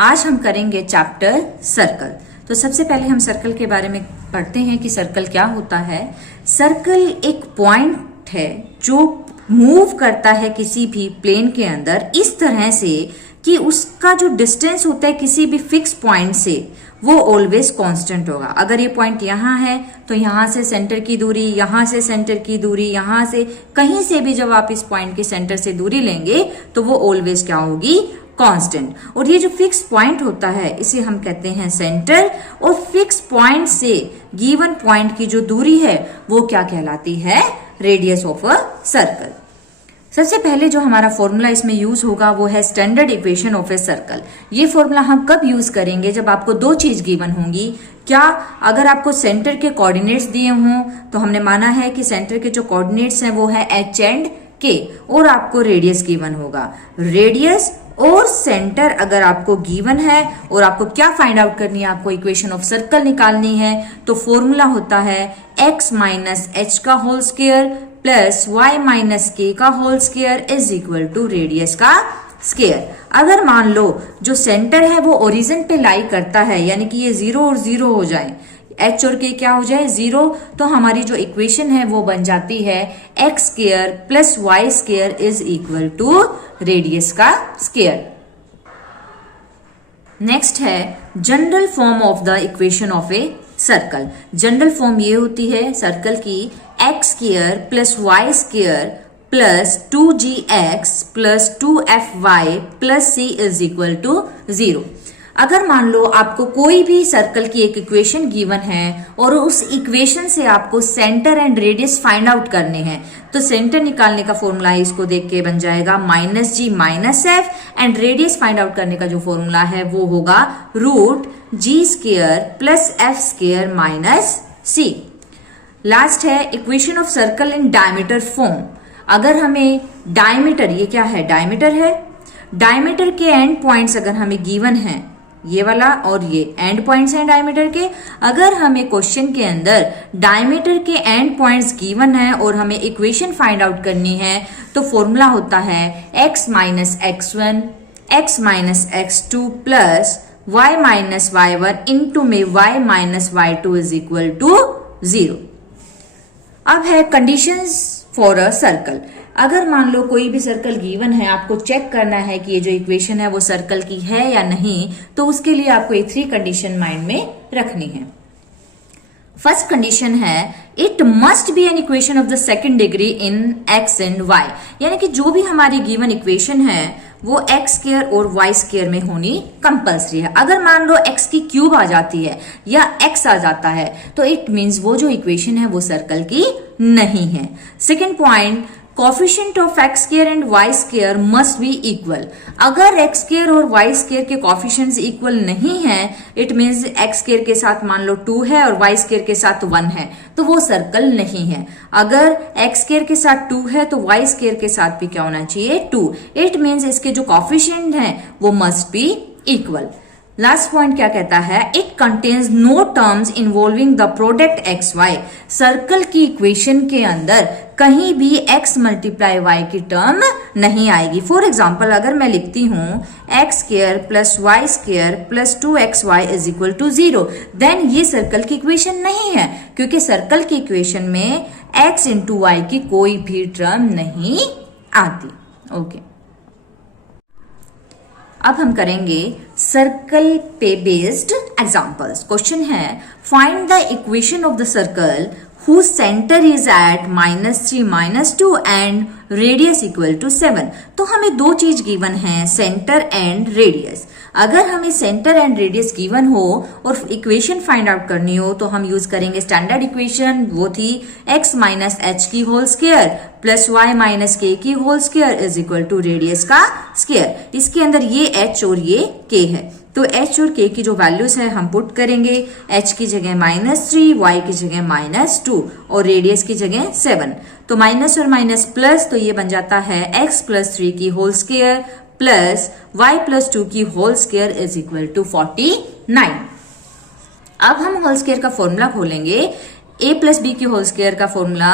आज हम करेंगे चैप्टर सर्कल। तो सबसे पहले हम सर्कल के बारे में पढ़ते हैं कि सर्कल क्या होता है। सर्कल एक पॉइंट है जो मूव करता है किसी भी प्लेन के अंदर इस तरह से कि उसका जो डिस्टेंस होता है किसी भी फिक्स पॉइंट से वो ऑलवेज कांस्टेंट होगा। अगर ये पॉइंट यहाँ है तो यहाँ से सेंटर की दूरी, यहाँ से सेंटर की दूरी, यहाँ से कहीं से भी जब आप इस पॉइंट के सेंटर से दूरी लेंगे तो वो ऑलवेज क्या होगी, कांस्टेंट। और ये जो फिक्स पॉइंट होता है इसे हम कहते हैं सेंटर। और फिक्स पॉइंट से गिवन पॉइंट की जो दूरी है वो क्या कहलाती है, रेडियस ऑफ अ सर्कल। सबसे पहले जो हमारा फॉर्मूला इसमें यूज होगा वो है standard equation of a circle. ये फॉर्मूला हम कब यूज करेंगे, जब आपको दो चीज गिवन होंगी। क्या, अगर आपको सेंटर के कोऑर्डिनेट्स दिए हों तो हमने माना है कि सेंटर के जो कोऑर्डिनेट्स हैं वो है एच एंड के, और आपको रेडियस गिवन होगा। रेडियस और सेंटर अगर आपको गिवन है और आपको क्या फाइंड आउट करनी है, आपको इक्वेशन ऑफ सर्कल निकालनी है, तो फॉर्मूला होता है x माइनस एच का whole square plus y minus k का whole square is equal to radius का स्क्वायर। अगर मान लो जो सेंटर है वो ओरिजिन पे लाई करता है, यानी कि ये 0 और 0 हो जाए, h और k क्या हो जाए 0, तो हमारी जो इक्वेशन है वो बन जाती है x square plus y square is equal to radius का स्क्वायर। नेक्स्ट है general form of the equation of a circle. General form ये होती है सर्कल की, x square plus y square plus 2gx plus 2fy plus c is equal to 0। अगर मान लो आपको कोई भी सर्कल की एक इक्वेशन गिवन है और उस इक्वेशन से आपको centre and radius find out करने हैं, तो सेंटर निकालने का फॉर्मूला इसको देख के बन जाएगा minus G minus F, and radius find out करने का जो फॉर्मूला है वो होगा root G square plus F square minus C. Last है equation of circle in diameter form. अगर हमें डायमीटर, ये क्या है, डायमीटर है, डायमीटर के एंड पॉइंट्स अगर हमें गिवन है, ये वाला और ये एंड पॉइंट्स हैं डायमीटर के, अगर हमें क्वेश्चन के अंदर डायमीटर के एंड पॉइंट्स गिवन है और हमें इक्वेशन फाइंड आउट करनी है, तो फॉर्मूला होता है x minus x1 x minus x2 plus y minus y1 into में y minus y2 is equal to 0। अब है कंडीशंस फॉर अ सर्कल। अगर मान लो कोई भी सर्कल गिवन है, आपको चेक करना है कि ये जो इक्वेशन है वो सर्कल की है या नहीं, तो उसके लिए आपको ये 3 कंडीशन माइंड में रखनी है। फर्स्ट कंडीशन है it must be an equation of the second degree in x and y, यानी कि जो भी हमारी गिवन इक्वेशन है वो x स्क्वायर और y स्क्वायर में होनी कंपल्सरी है। अगर मान लो x की क्यूब आ जाती है या x आ जाता है तो इट मीन्स वो जो इक्वेशन है वो सर्कल की नहीं है। Second point, coefficient of x square and y square must be equal. अगर एक्स स्क्वायर और वाई स्क्वायर के कोफिशिएंट्स इक्वल नहीं है, इट मीन्स एक्स स्क्वायर के साथ मान लो 2 है और वाई स्क्वायर के साथ 1 है, तो वो सर्कल नहीं है। अगर एक्स स्क्वायर के साथ 2 है तो वाई स्क्वायर के साथ भी क्या होना चाहिए, 2। इट मीन्स इसके जो कोफिशिएंट हैं वो must be equal. Last point क्या कहता है, it contains no terms involving the product x y. Circle की इक्वेशन के अंदर कहीं भी x मल्टीप्लाई वाई की टर्म नहीं आएगी। फॉर एग्जाम्पल अगर मैं लिखती हूँ x square plus Y square plus 2xy is equal to 0, then ये सर्कल की इक्वेशन नहीं है, क्योंकि सर्कल की इक्वेशन में x इंटू वाई की कोई भी टर्म नहीं आती। ओके, अब हम करेंगे सर्कल पे बेस्ड एग्जांपल्स। क्वेश्चन है find the equation of the circle whose center is at -3 -2 and radius equal to 7। तो हमें दो चीज गिवन है, सेंटर एंड रेडियस। अगर हमें सेंटर एंड रेडियस गिवन हो और इक्वेशन फाइंड आउट करनी हो तो हम यूज करेंगे स्टैंडर्ड इक्वेशन, वो थी x माइनस एच की whole square plus y minus k की whole square is equal to radius का स्क्वायर। इसके अंदर ये h और ये k है, तो h और k की जो वैल्यूज है हम पुट करेंगे, h की जगह -3, y की जगह -2 और रेडियस की जगह 7। तो माइनस और माइनस प्लस, तो ये बन जाता है x प्लस 3 की whole square plus y plus 2 की whole square is equal to 49। अब हम होल स्क्वायर का फॉर्मूला खोलेंगे, a प्लस बी की होल स्क्वायर का फॉर्मूला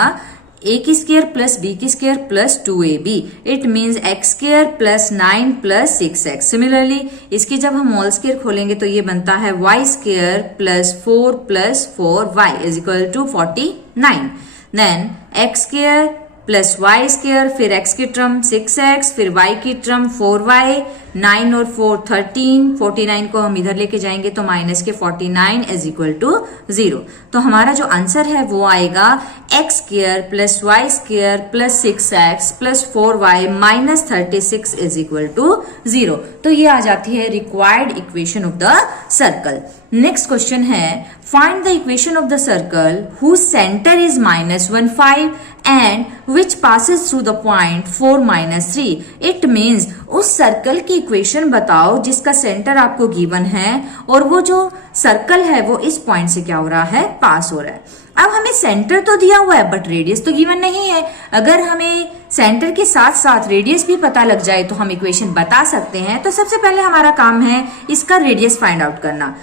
a की स्क्वायर प्लस b की square plus 2ab, it means x square plus 9 plus 6x। Similarly इसकी जब हम होल स्क्वायर खोलेंगे तो ये बनता है y square plus 4 plus 4y is equal to 49। Then x square plus Y square, फिर x की टर्म 6x, फिर y की टर्म 4y, 9 और 4 13, 49 को हम इधर लेके जाएंगे तो माइनस के 49 इज इक्वल टू 0। तो हमारा जो आंसर है वो आएगा x square plus Y square plus 6x plus 4y minus 36 is equal to 0। तो ये आ जाती है required equation of the circle. Next question है find the equation of the circle whose centre is -1 5 and which passes through the point 4 -3। It means उस circle की equation बताओ जिसका सेंटर आपको गिवन है और वो जो सर्कल है वो इस पॉइंट से क्या हो रहा है, पास हो रहा है। अब हमें सेंटर तो दिया हुआ है बट रेडियस तो गिवन नहीं है। अगर हमें सेंटर के साथ साथ रेडियस भी पता लग जाए तो हम इक्वेशन बता सकते हैं। तो सबसे पहले हमारा काम है इसका रेडियस फाइंड आउट करना।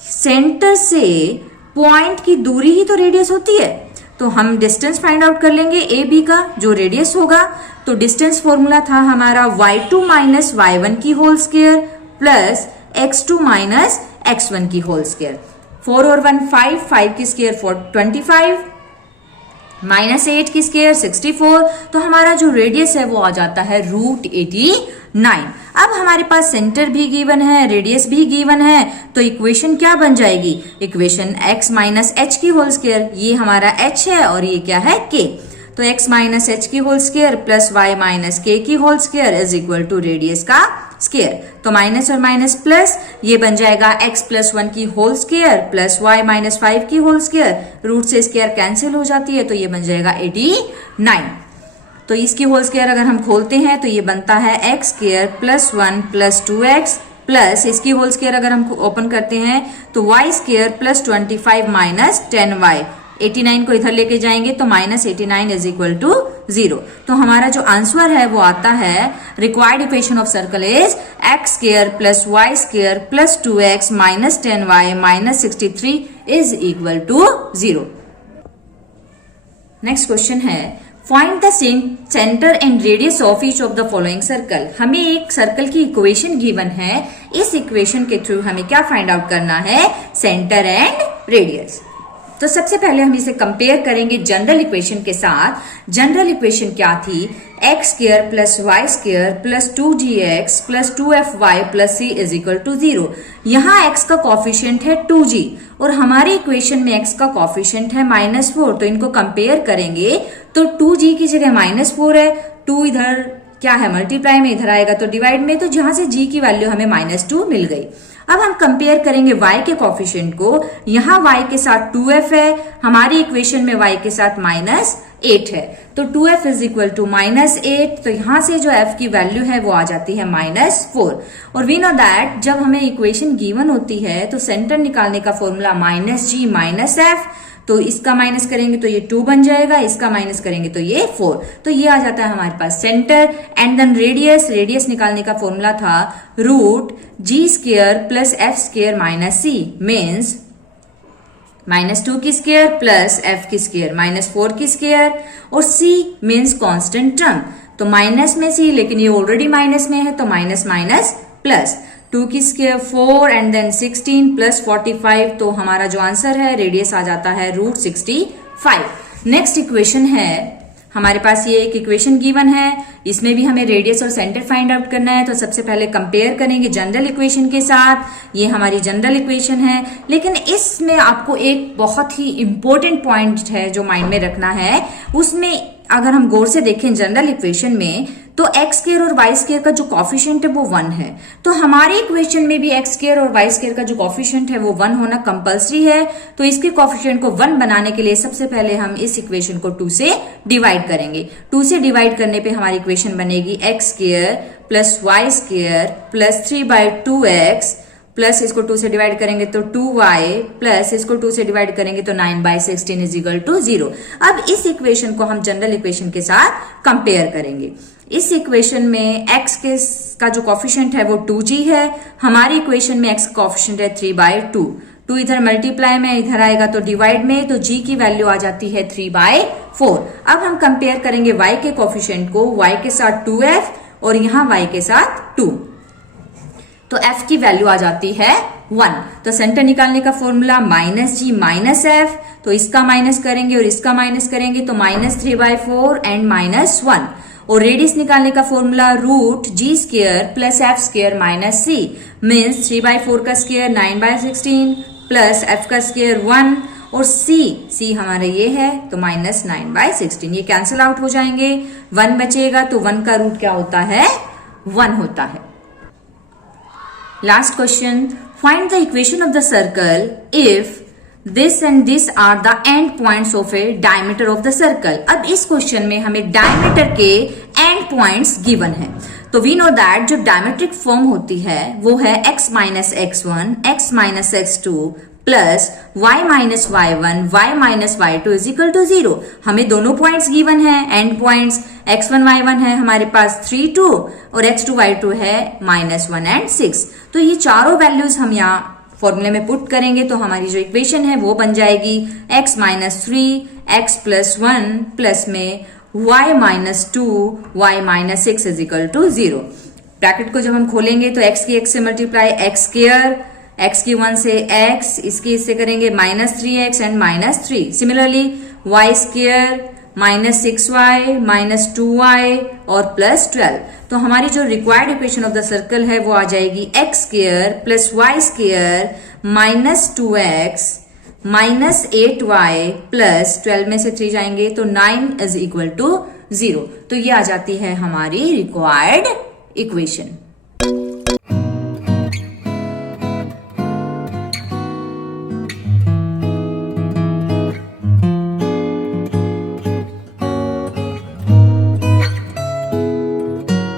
सेंटर से पॉइंट की दूरी ही तो रेडियस होती है, तो हम डिस्टेंस फाइंड आउट कर लेंगे ए बी का जो रेडियस होगा। तो डिस्टेंस फॉर्मूला था हमारा y2 माइनस y1 की whole square plus x2 minus x1 की होल स्क्वायर। 4 और 1 5, 5 की स्क्वायर 25 माइनस 8 की स्क्वायर 64। तो हमारा जो रेडियस है वो आ जाता है √89। अब हमारे पास सेंटर भी गिवन है, रेडियस भी गिवन है, तो इक्वेशन क्या बन जाएगी, इक्वेशन x माइनस एच की होल स्क्वायर, ये हमारा h है और ये क्या है k। तो x माइनस एच की whole square plus y minus k की whole square is equal to radius का स्क्वायर। तो माइनस और माइनस प्लस, ये बन जाएगा x प्लस 1 की whole square plus y minus 5 की होल स्क्वायर, रूट से स्क्वायर कैंसिल हो जाती है तो ये बन जाएगा 89। तो इसकी होल स्क्वायर अगर हम खोलते हैं तो ये बनता है x square plus 1 plus 2x plus इसकी होल स्क्वायर अगर हम ओपन करते हैं तो y square plus 25 minus 10y। 89 को इधर लेके जाएंगे तो माइनस 89 इज इक्वल टू 0। तो हमारा जो आंसर है वो आता है required equation of circle is x square plus Y square plus 2x minus 10y minus 63 is equal to 0। Next question है find the centre and radius of each of the following circle. हमें एक circle की equation given है, इस equation के through हमें क्या find out करना है, सेंटर एंड रेडियस। तो सबसे पहले हम इसे कंपेयर करेंगे जनरल इक्वेशन के साथ। जनरल इक्वेशन क्या थी, x square plus Y square plus 2gx plus 2fy plus c is equal to 0। यहाँ x का कॉफिशिएंट है 2g और हमारे इक्वेशन में x का कॉफिशिएंट है -4। तो इनको कंपेयर करेंगे तो 2g की जगह -4 है, 2 इधर क्या है मल्टीप्लाई में, इधर आएगा तो डिवाइड में, तो जहां से g की वैल्यू हमें -2 मिल गई। अब हम कंपेयर करेंगे y के कॉफिशिएंट को। यहाँ y के साथ 2f है, हमारी इक्वेशन में y के साथ -8 है, तो 2f इज इक्वल टू -8। तो यहाँ से जो f की वैल्यू है वो आ जाती है -4। और वी नो दैट जब हमें इक्वेशन गिवन होती है तो सेंटर निकालने का फॉर्मूला -g -f। तो इसका माइनस करेंगे तो ये 2 बन जाएगा, इसका माइनस करेंगे तो ये 4। तो ये आ जाता है हमारे पास सेंटर। एंड देन रेडियस निकालने का फॉर्मूला था √g square plus f square minus c means -2 की स्क्वायर प्लस f की स्क्वायर -4 की स्क्वायर, और c मीन्स कांस्टेंट टर्म। तो माइनस में c, लेकिन ये ऑलरेडी माइनस में है तो माइनस माइनस प्लस 2 की स्क्वायर 4 एंड देन 16 प्लस 45। तो हमारा जो आंसर है रेडियस आ जाता है √65। नेक्स्ट इक्वेशन है हमारे पास, ये एक इक्वेशन गिवन है, इसमें भी हमें रेडियस और सेंटर फाइंड आउट करना है। तो सबसे पहले कंपेयर करेंगे जनरल इक्वेशन के साथ। ये हमारी जनरल इक्वेशन है, लेकिन इसमें आपको एक बहुत ही इंपॉर्टेंट पॉइंट है जो माइंड में रखना है। उसमें अगर हम गौर से देखें जनरल इक्वेशन में तो एक्स स्क्वायर और वाई स्क्वायर का जो कॉफिशिएंट है वो 1 है। तो हमारे इक्वेशन में भी एक्स स्क्वायर और वाई स्क्वायर का जो कॉफिशिएंट है वो 1 होना कंपलसरी है। तो इसके कॉफिशिएंट को 1 बनाने के लिए सबसे पहले हम इस इक्वेशन को 2 से डिवाइड करेंगे। 2 से डिवाइड करने पे हमारी इक्वेशन बनेगी x square plus Y square plus 3/2x plus इसको 2 से डिवाइड करेंगे तो 2y प्लस इसको 2 से डिवाइड करेंगे तो 9/16 इज इक्वल टू 0। अब इस इक्वेशन को हम जनरल इक्वेशन के साथ कंपेयर करेंगे। इस इक्वेशन में x का जो कॉफिशिएंट है वो 2g है, हमारी इक्वेशन में x का कॉफिशिएंट है 3/2। 2 इधर मल्टीप्लाई में, इधर आएगा तो डिवाइड में, तो g की वैल्यू आ जाती है 3/4। अब हम कंपेयर करेंगे y के कोफिशिएंट को, y के साथ 2f और यहाँ y के साथ 2, तो f की वैल्यू आ जाती है 1। तो सेंटर निकालने का फॉर्मूला -g -f, तो इसका माइनस करेंगे और इसका माइनस करेंगे तो -3/4 एंड -1। और रेडियस निकालने का formula √g² plus f² minus c, means 3/4 का स्क्वायर 9/16 प्लस f का स्क्वायर 1 और c हमारा ये है तो -9/16। ये कैंसिल आउट हो जाएंगे, 1 बचेगा, तो 1 का रूट क्या होता है? 1 होता है। Last question, find the equation of the circle if this and this are the end points of a diameter of the circle. अब इस क्वेश्चन में हमें डायमीटर के एंड पॉइंट्स गिवन है, तो वी नो दैट जो डायमेट्रिक फॉर्म होती है वो है x minus x1 x minus x2 plus y minus y1 y minus y2 is equal to 0। हमें दोनों पॉइंट्स गिवन है, एंड पॉइंट्स x1 y1 है हमारे पास 3 2 और x2 y2 है -1 एंड 6। तो ये चारों वैल्यूज हम यहाँ फॉर्मूले में पुट करेंगे तो हमारी जो इक्वेशन है वो बन जाएगी x minus 3 x plus 1 plus में y minus 2 y minus 6 is equal to 0। Bracket को जब हम खोलेंगे तो x की x से मल्टीप्लाई x², x की 1 से x, इसकी इससे करेंगे -3x and -3। Similarly y² -6y -2y और +12। तो हमारी जो required equation of the circle है वो आ जाएगी x² plus y² -2x -8y plus 12 में से 3 जाएंगे तो 9 इज इक्वल टू 0। तो ये आ जाती है हमारी रिक्वायर्ड इक्वेशन।